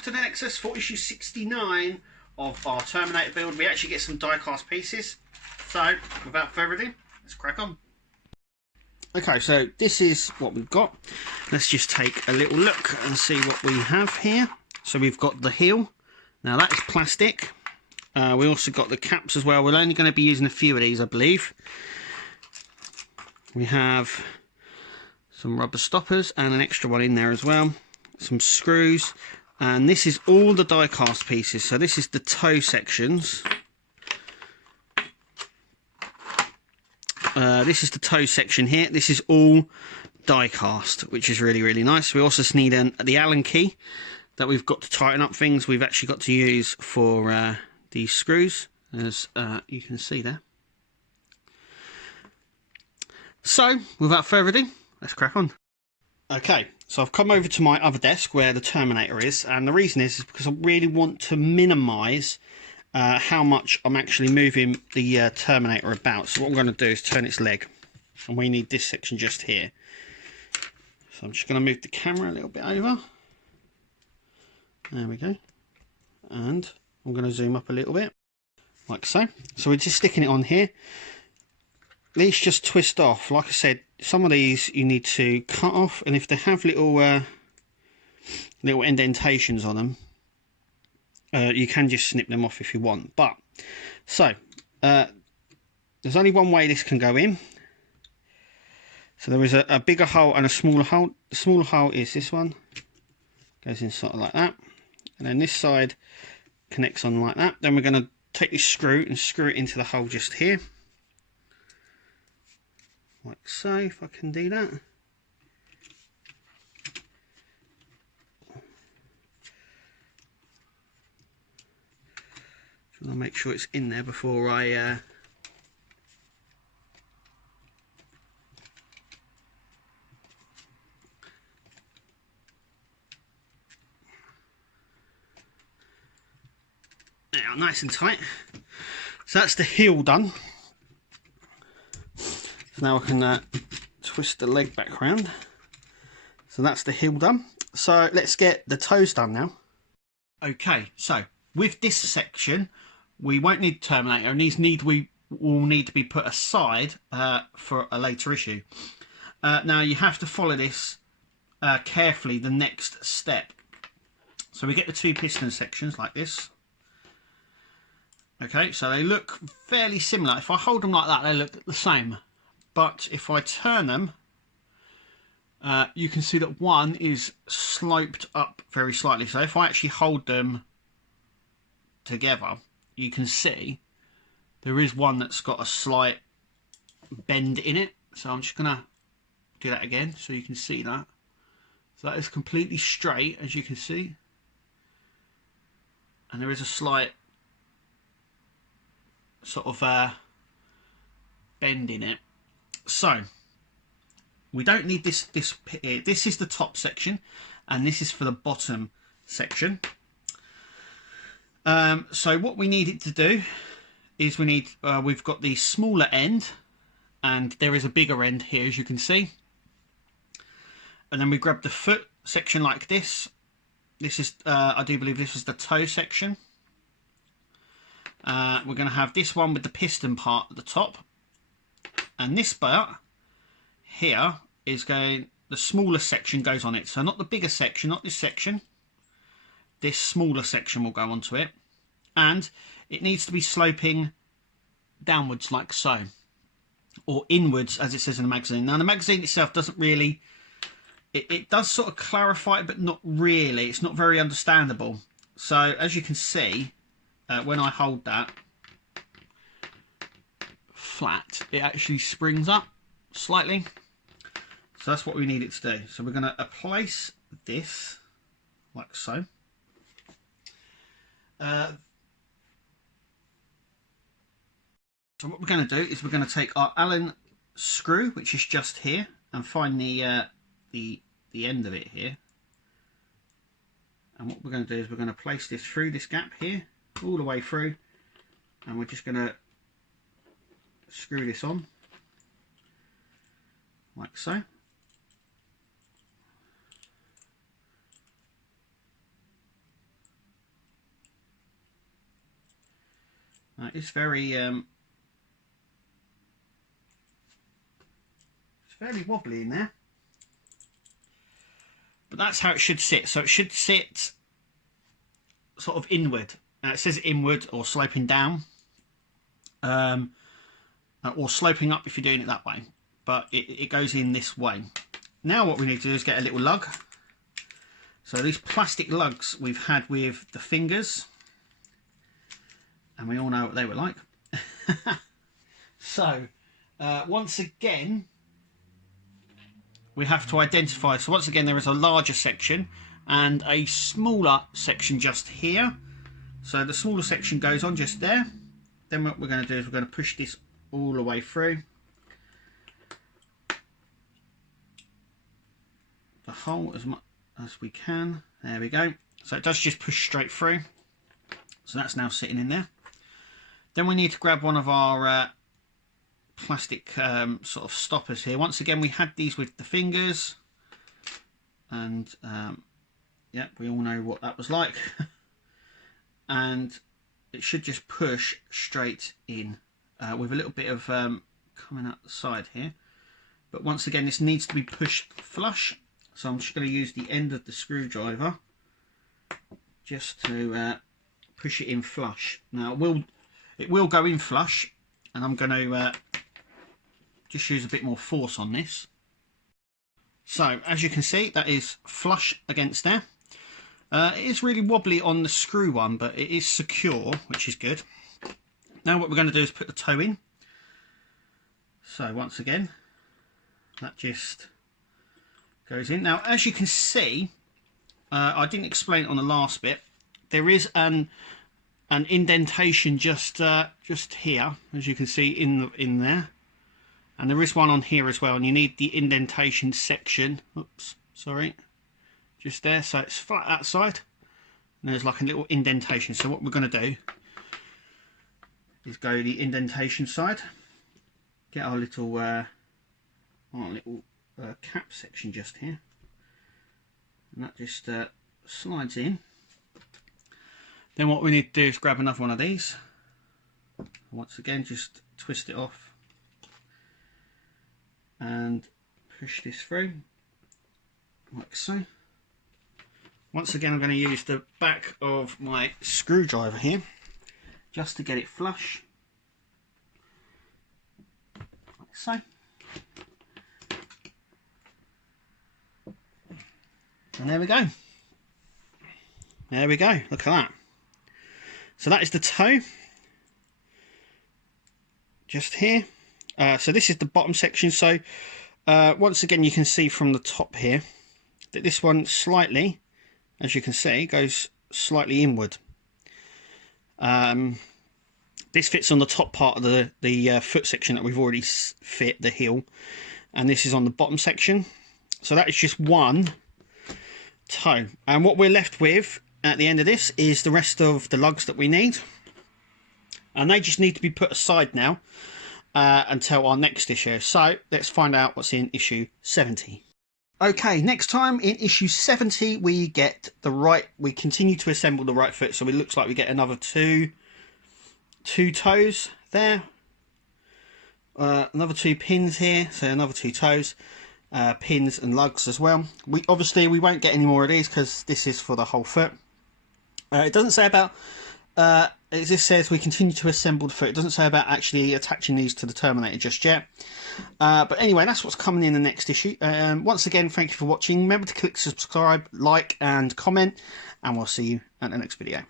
welcome to the Nexus for issue 69 of our Terminator build. We actually get some die-cast pieces. So, without further ado, let's crack on. Okay, so this is what we've got. Let's just take a little look and see what we have here. So we've got the heel. Now that is plastic. We also got the caps as well. We're only going to be using a few of these, I believe. We have some rubber stoppers and an extra one in there as well. Some screws. And this is all the die-cast pieces. So this is the toe sections. This is the toe section here. This is all die-cast, which is really, really nice. We also need the Allen key that we've got to tighten up things. We've actually got to use for these screws, as you can see there. So, without further ado, let's crack on. Okay, so I've come over to my other desk where the Terminator is, and the reason is because I really want to minimise how much I'm actually moving the Terminator about. So what I'm going to do is turn its leg, and we need this section just here. So I'm just going to move the camera a little bit over. There we go. And I'm going to zoom up a little bit, like so. So we're just sticking it on here. These just twist off. Like I said, some of these you need to cut off, and if they have little little indentations on them, you can just snip them off if you want. But so there's only one way this can go in. So there is a bigger hole and a smaller hole. The smaller hole is this one. Goes in sort of like that, and then this side connects on like that. Then we're going to take this screw and screw it into the hole just here, like so, if I can do that. Just want to make sure it's in there before I yeah, nice and tight. So that's the heel done. So now I can twist the leg back around. So that's the heel done. So let's get the toes done now. Okay, so with this section, we won't need Terminator, and these will need to be put aside for a later issue. Now you have to follow this carefully, the next step. So we get the two piston sections like this. Okay, so they look fairly similar. If I hold them like that, they look the same. But if I turn them, you can see that one is sloped up very slightly. So if I actually hold them together, you can see there is one that's got a slight bend in it. So I'm just going to do that again so you can see that. So that is completely straight, as you can see. And there is a slight sort of bend in it. So we don't need this here. This is the top section, and this is for the bottom section. So what we need it to do is we've got the smaller end, and there is a bigger end here, as you can see. And then we grab the foot section like this. This is I do believe this is the toe section. We're going to have this one with the piston part at the top, and this part here is the smaller section goes on it. So not the bigger section, not this section. This smaller section will go onto it, and it needs to be sloping downwards like so, or inwards as it says in the magazine. Now the magazine itself doesn't really, it does sort of clarify it, but not really. It's not very understandable. So as you can see, when I hold that flat, it actually springs up slightly. So that's what we need it to do. So we're going to place this like so. So what we're going to do is we're going to take our Allen screw, which is just here, and find the end of it here. And what we're going to do is we're going to place this through this gap here, all the way through, and we're just going to screw this on like so. It's very wobbly in there, but that's how it should sit. So it should sit sort of inward. It says inward or sloping down, or sloping up if you're doing it that way, but it goes in this way. Now what we need to do is get a little lug. So these plastic lugs we've had with the fingers, and we all know what they were like. So once again we have to identify, so once again there is a larger section and a smaller section just here. So the smaller section goes on just there. Then what we're going to do is we're going to push this all the way through the hole as much as we can. There we go. So it does just push straight through. So that's now sitting in there. Then we need to grab one of our plastic sort of stoppers here. Once again, we had these with the fingers, and yeah, we all know what that was like. And it should just push straight in with a little bit of coming out the side here. But once again, this needs to be pushed flush. So I'm just going to use the end of the screwdriver just to push it in flush. Now it will go in flush, and I'm going to just use a bit more force on this. So as you can see, that is flush against there. It is really wobbly on the screw one, but it is secure, which is good. Now what we're going to do is put the toe in. So once again, that just goes in. Now as you can see, I didn't explain it on the last bit, there is an indentation just here, as you can see in there, and there is one on here as well, and you need the indentation section. Oops, sorry. Just there, so it's flat that side, and there's like a little indentation. So what we're going to do is go to the indentation side, get our little cap section just here, and that just slides in. Then what we need to do is grab another one of these. Once again, just twist it off and push this through like so. Once again, I'm going to use the back of my screwdriver here just to get it flush, like so. And there we go. There we go. Look at that. So that is the toe. Just here. So this is the bottom section. So once again, you can see from the top here that this one slightly, as you can see, goes slightly inward. This fits on the top part of the foot section that we've already fit, the heel, and this is on the bottom section. So that is just one toe, and what we're left with at the end of this is the rest of the lugs that we need, and they just need to be put aside now until our next issue. So let's find out what's in issue 70. Okay, next time in issue 70 we continue to assemble the right foot, so it looks like we get another two toes there, another 2 pins here, so another 2 toes, pins and lugs as well. We won't get any more of these because this is for the whole foot. It doesn't say about it just says we continue to assemble the foot. It doesn't say about actually attaching these to the Terminator just yet. But anyway, that's what's coming in the next issue. Once again, thank you for watching. Remember to click subscribe, like and comment, and we'll see you at the next video.